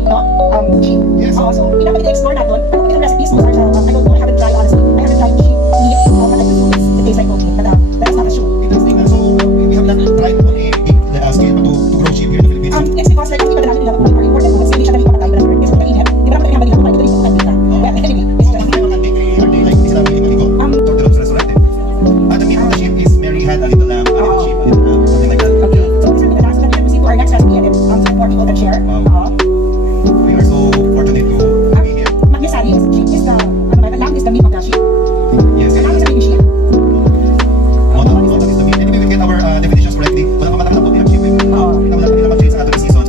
sheep, no? Sheep. Yes. So, pinapagit explore natin. Ano itong recipes? I don't know, I haven't tried, honestly. I haven't tried sheep meat. But I can do it tastes like goat meat. But that is not a shoe. Interesting. So, we have not tried on a big scale to grow sheep here in the Philippines. It's because like, hindi pa natin nila kung are important foods. Hindi siya dali pamatay. But it's mainit. Di ba naman kami nila kumain? Ito rin yung kandita. Well, anyway, it's just... Are they like, is it really maligo? Tortillo's restaurant. The meat of the sheep is Mary had a little lamb, a little sheep, a little something like that. Okay. So, this will be the last that we proceed to our next recipe. And then, some more people can share. Wow. We are so fortunate to be here. Magnasari is sheep is the, lamb is the meat of the sheep. Yes. The lamb is the baby sheep. Motor is the meat. Anyway, we will get our definitions correctly. Walang pamatakal po nilang sheep. Wala nilang mag-change sa ato season.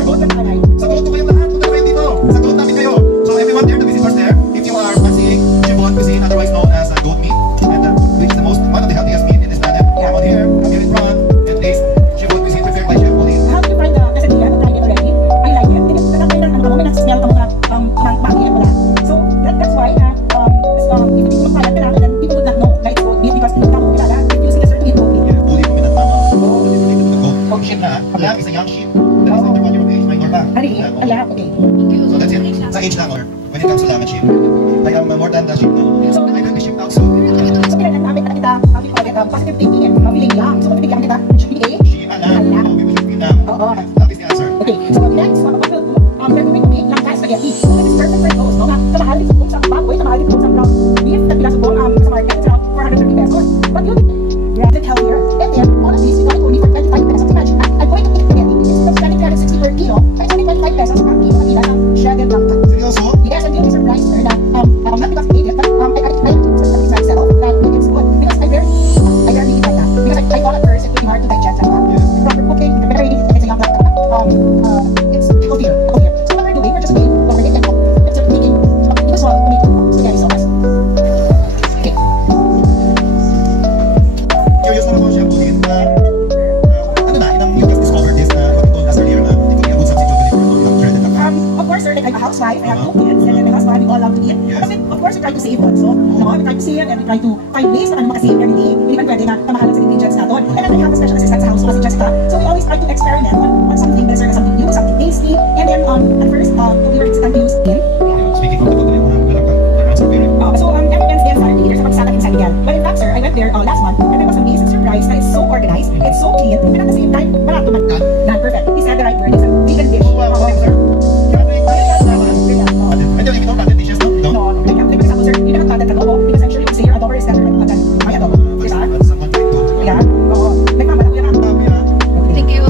Sagot na tayo. Sagot po kayong lahat. Punta kayo dito. Sagot namin kayo. So everyone there, the visitors there, if you are fancying Chibon cuisine, otherwise known as goat meat, and which is one of the healthiest meat in this planet, come on here in front, and taste Chibon cuisine prepared by Chef Pauline. How do you find the quesadilla? I tried it already. I like it. It is nakapay ng may nag-smell ka mga mangkit wala. So that's why if you mag-try it then people would not know that it's goat meat because kamo kilala if you see a certain goat meat. Puli po minatama. It is related to the goat. Sheep na. Lamb is a young sheep. That is under 1 year of age. Minor pa. Lamb, okay. So that's it. Sa age lang or when it comes to lamb and sheep. I am more than the sheep now. So I will be shipped out soon. So kailangan namin na kita, we call it positive thinking and feeling young. So kung bibigyan kita, it should be a Sheep, lamb. We will be lamb. Oo. That is the answer. Okay, so next, what we'll do, we're going to make langka spaghetti. So this is perfect for those, no? Kamahal din sa baboy, kamahal din sa ground beef, na pinasubong sa market, it's around 430 pesos. But you'll get it healthier. And then, all of these, we got it only for 25 pesos. Imagine, I'm going to eat spaghetti. It's spending 360 per kilo. It's only 25 pesos per kilo na ng shredded langka. Seryoso? Yes, and you'll be surprised, sir, na not because I ate it, but I myself that it's good. Because I rarely eat like that. Because I thought at first it would be hard to digest that. Proper cooking, preparing, and it's a young langka. It's healthier. So what we're doing, we're just making it's just making usual spaghetti sauce. Okay. Curious naman ako, Chef Pauline, ano na, you just discovered this, what you told us earlier, it could be a good substitute for shredded langka. Of course, sir, like I'm a housewife, I have 2 kids, and then my husband, we all love to eat. But then, of course, we try to save also. No, we try to save and we try to find ways na makasave every day. Hindi man pwede na kamahalan sa ingredients natin. And then we have a special assistant sa house, si Jessica. So we always try to experiment on something better, something new, something tasty. And then, at first, we were hesitant to use in. Speaking of the Pagdalin, So every Wednesday and Saturday, there's a Pagsatan in San Miguel. But in fact, sir, I went there last month, and I was amazed and surprised that it's so organized, it's so clean, and at the same time, barato man. Not perfect. He said the right word. It's a vegan dish. And then, we don't content dishes, no? No. Like, for example, sir, you cannot content adobo because I'm sure you would say your adobo is better than my adobo. Diba? But someone tried to. Yeah. Oo. Like, mama, kuya ka. Thank you.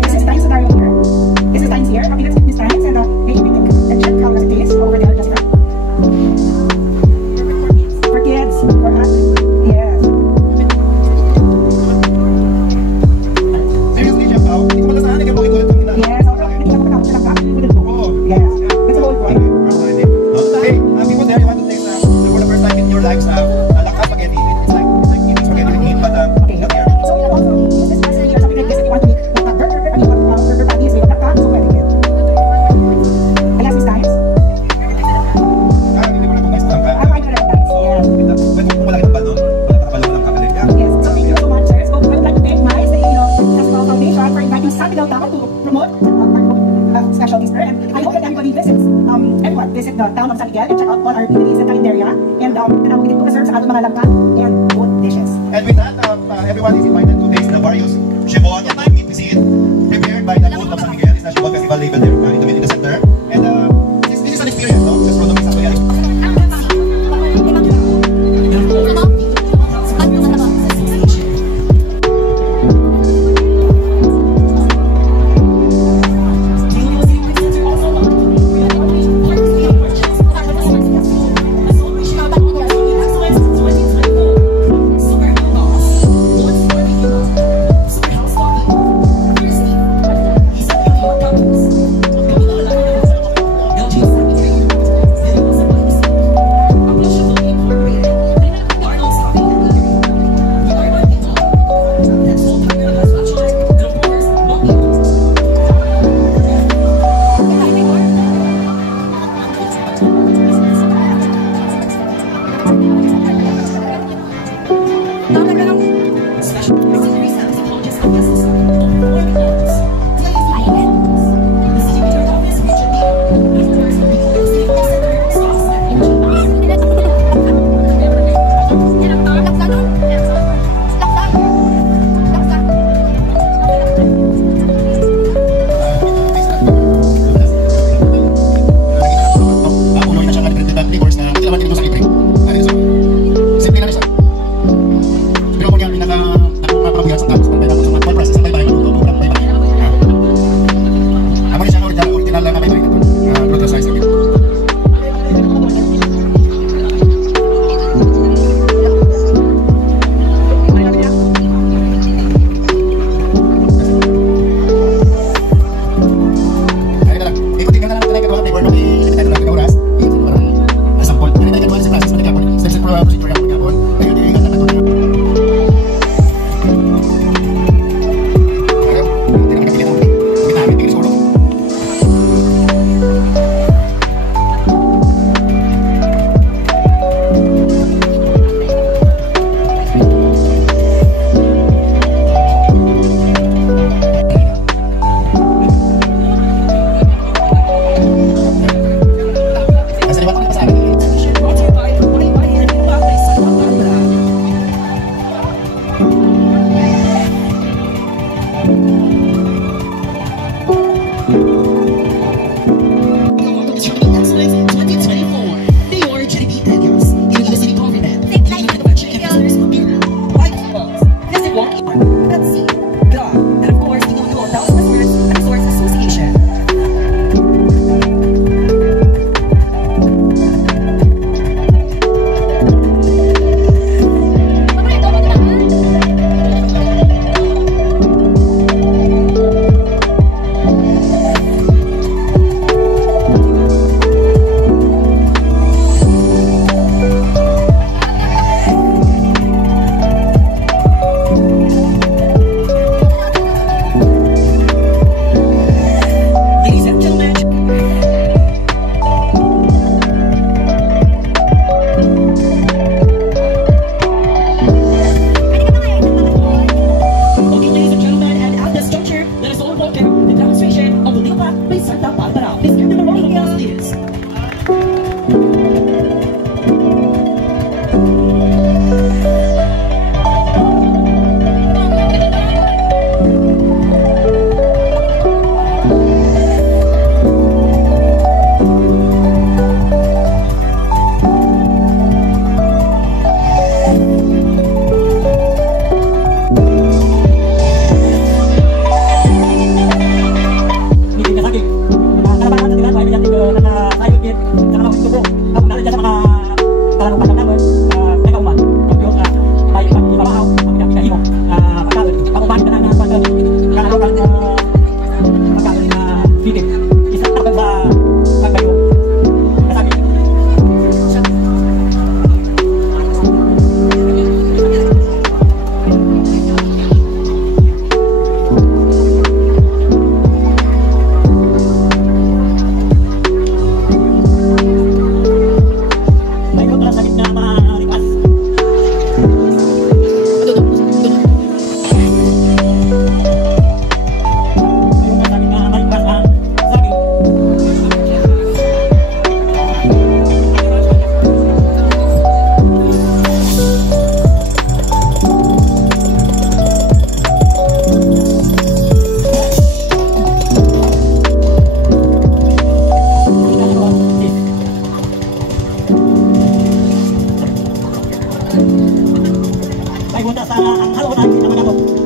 This is Times scenario here. This is Times here. Okay, let's take this Times and maybe we can check how does it taste over there, Jessica. For kids, for us. Yes. Seriously, Chef Pao? Hindi ko malasahan, nagkabuhin-ulit kong ginagawa. Yes. Hindi ka makakapit lang ka. Put it to. Yes. That's a whole point. Hey, people there, you want to taste for the first time in your lives, langka spaghetti. It's like eating spaghetti with meat, but Okay. not here. So you can also use this recipe or something like this if you want to make burger patties with langka. So pwede yun. And last is Times. Hindi ko recognize na langka. I can recognize. Yes. Kung malaki ng balon, wala ka balon ng kakalit. Yes, so thank you so much, sir. So I would like to thank my National Foundation for inviting San Miguel Tama to promote our specialties there. And I hope that everybody visits, everyone visit the town of San Miguel and check out all our eateries and calendaria. And we did preserve sa ating mga langka and food dishes. And with that, everyone is invited to taste the various Chibon meat cuisine prepared by the food of San Miguel. It's the Chibon Festival label there in the center. And this is an experience, no? Just from the San Miguel. May bunta sa ang halo na naman ako.